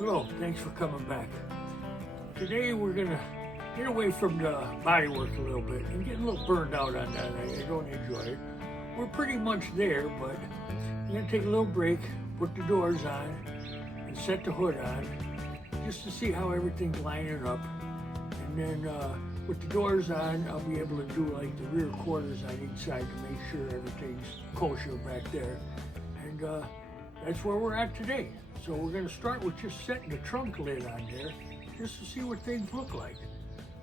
Hello, thanks for coming back. Today we're gonna get away from the body work a little bit and get a little burned out on that. I don't enjoy it. We're pretty much there, but I'm gonna take a little break, put the doors on, and set the hood on, just to see how everything's lining up. And then with the doors on, I'll be able to do like the rear quarters on each side to make sure everything's kosher back there. And that's where we're at today. So we're going to start with just setting the trunk lid on there just to see what things look like.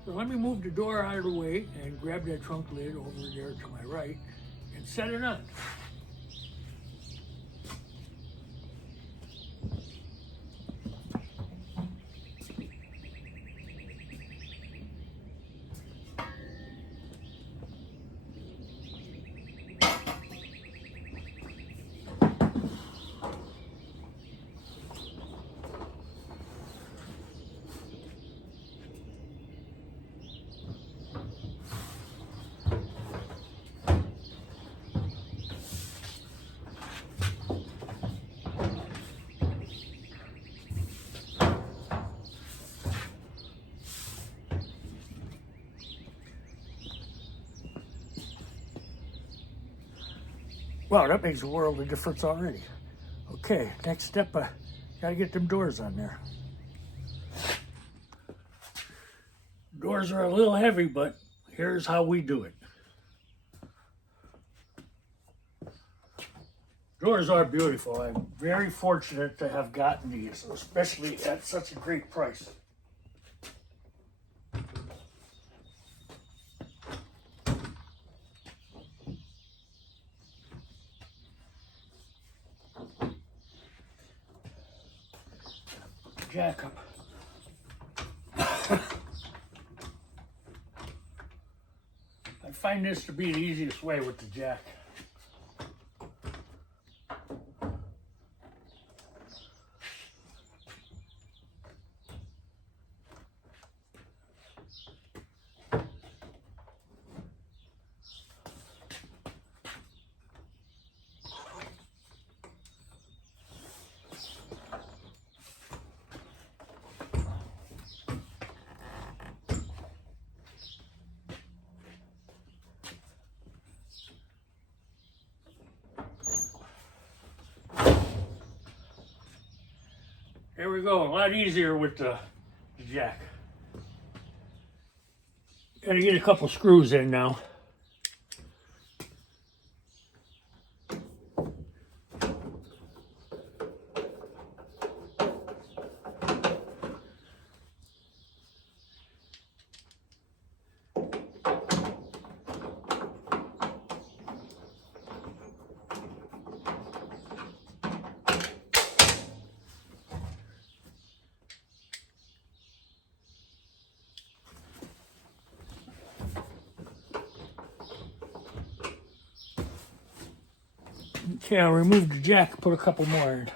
So let me move the door out of the way and grab that trunk lid over there to my right and set it on. Wow, that makes a world of difference already. Okay, next step, gotta get them doors on there. Doors are a little heavy, but here's how we do it. Doors are beautiful. I'm very fortunate to have gotten these, especially at such a great price. Jack up. I find this to be the easiest way with the jack. There we go, a lot easier with the jack. Gotta get a couple screws in now. Okay, I'll remove the jack, put a couple more in.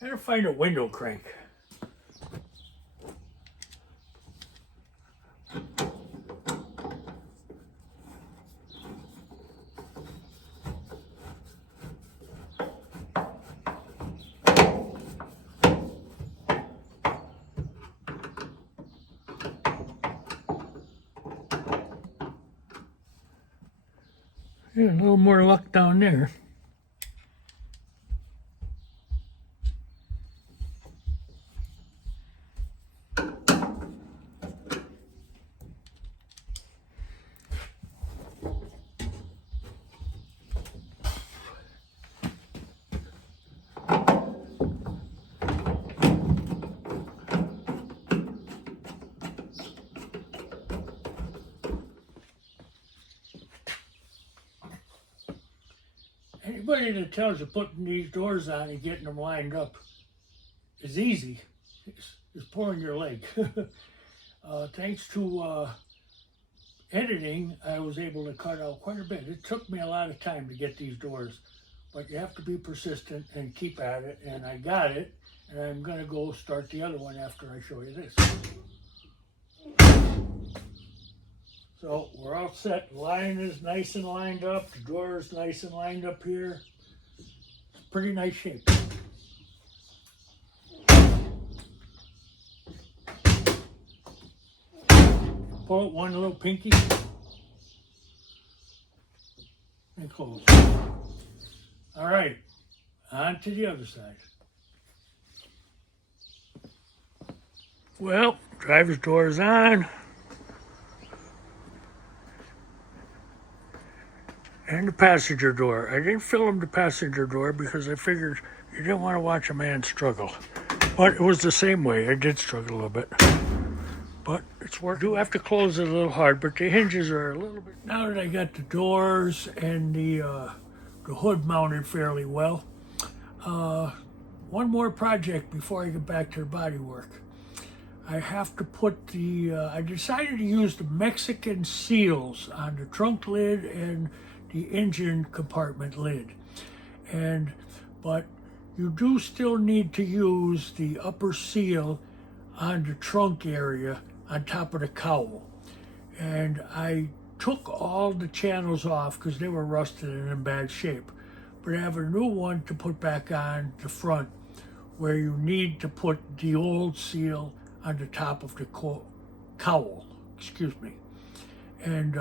Gotta find a window crank. Yeah, a little more luck down there. Anybody that tells you putting these doors on and getting them lined up is easy is pulling your leg. Thanks to editing, I was able to cut out quite a bit. It took me a lot of time to get these doors but you have to be persistent and keep at it, and I got it, and I'm gonna go start the other one after I show you this. So we're all set. The line is nice and lined up, the drawer is nice and lined up here. It's pretty nice shape. Pull it one little pinky and close. All right, on to the other side. Well, driver's door is on. And the passenger door. I didn't film the passenger door because I figured you didn't want to watch a man struggle. But it was the same way. I did struggle a little bit. But it's working. I do have to close it a little hard, but the hinges are a little bit... Now that I got the doors and the hood mounted fairly well, one more project before I get back to the body work. I have to put the... I decided to use the Mexican seals on the trunk lid and the engine compartment lid. But you do still need to use the upper seal on the trunk area on top of the cowl. And I took all the channels off because they were rusted and in bad shape. But I have a new one to put back on the front where you need to put the old seal on the top of the cowl, excuse me. And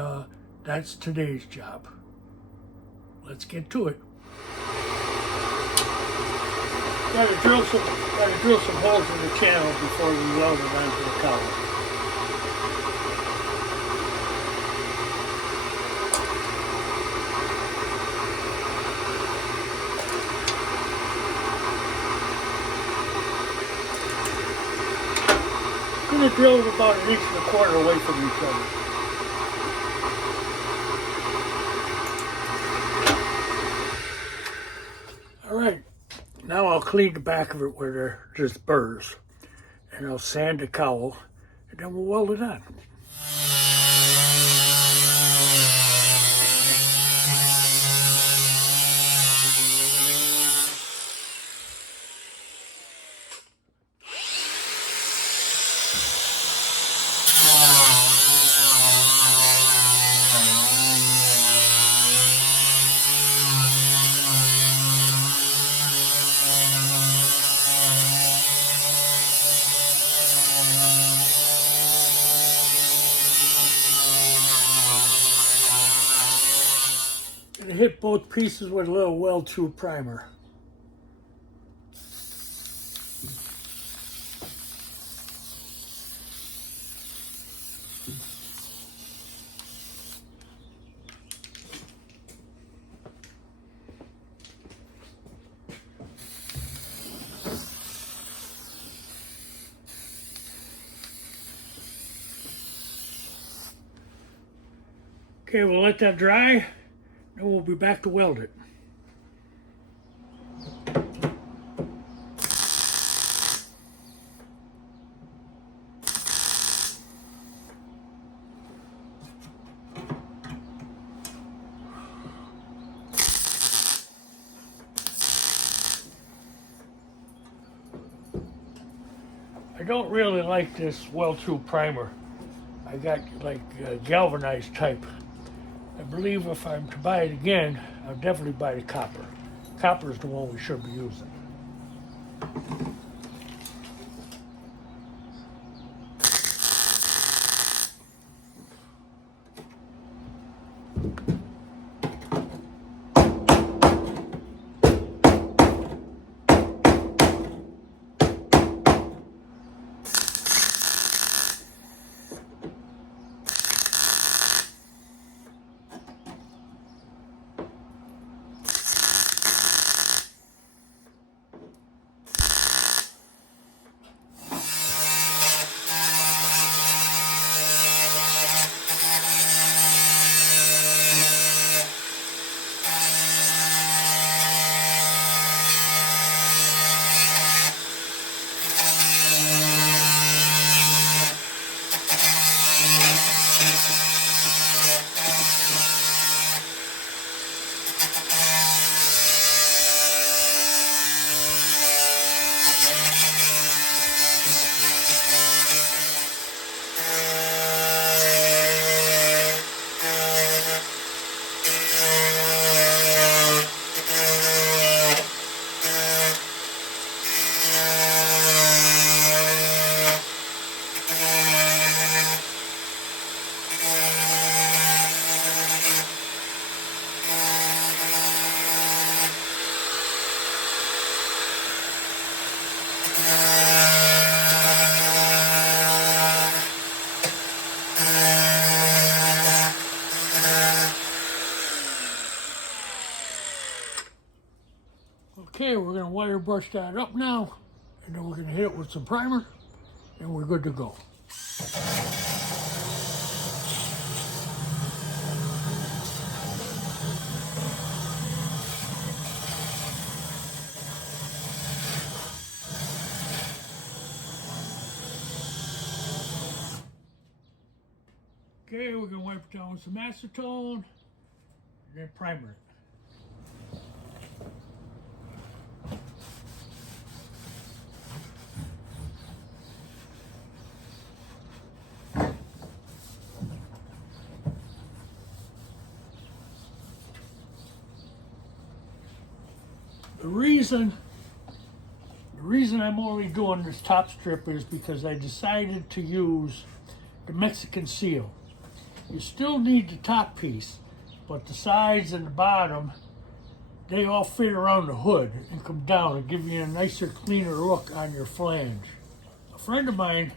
that's today's job. Let's get to it. Gotta drill some holes in the channel before we weld it onto the cowl. I'm gonna drill it about 1.25 inches away from each other. All right, now I'll clean the back of it where there's burrs, and I'll sand the cowl, and then we'll weld it on. And hit both pieces with a little weld-through primer. Okay, we'll let that dry. Then we'll be back to weld it. I don't really like this weld-through primer. I got like galvanized type. I believe if I'm to buy it again, I'll definitely buy the copper. Copper is the one we should be using. wire brush that up now, and then we're going to hit it with some primer, and we're good to go. Okay, we're going to wipe it down with some acetone, and then primer it. The reason I'm only doing this top strip is because I decided to use the Mexican seal. You still need the top piece, but the sides and the bottom, they all fit around the hood and come down and give you a nicer, cleaner look on your flange. A friend of mine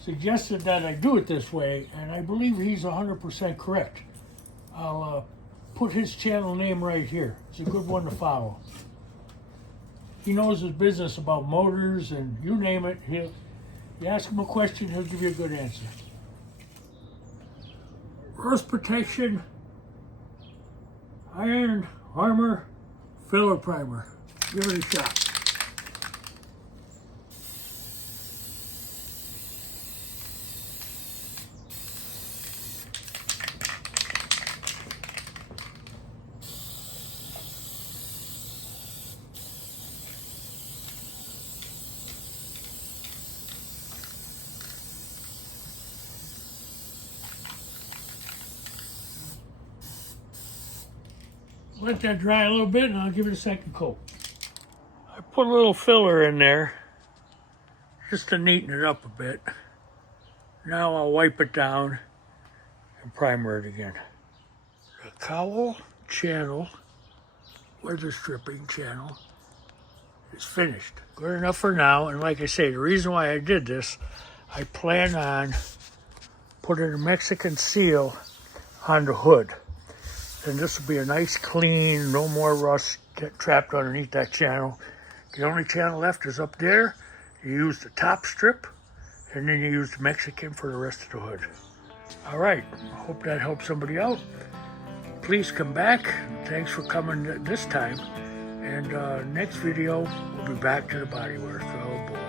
suggested that I do it this way, and I believe he's 100% correct. I'll put his channel name right here. It's a good one to follow. He knows his business about motors and you name it. You ask him a question, he'll give you a good answer. Rust protection, iron, armor, filler primer. Give it a shot. Let that dry a little bit and I'll give it a second coat. I put a little filler in there just to neaten it up a bit. Now I'll wipe it down and primer it again. The cowl channel, weather stripping channel, is finished. Good enough for now, and like I say, the reason why I did this, I plan on putting a Mexican seal on the hood. And this will be a nice clean, no more rust get trapped underneath that channel. The only channel left is up there. You use the top strip, and then you use the Mexican for the rest of the hood. All right, I hope that helps somebody out. Please come back. Thanks for coming this time. And next video, we'll be back to the bodywork. Oh boy.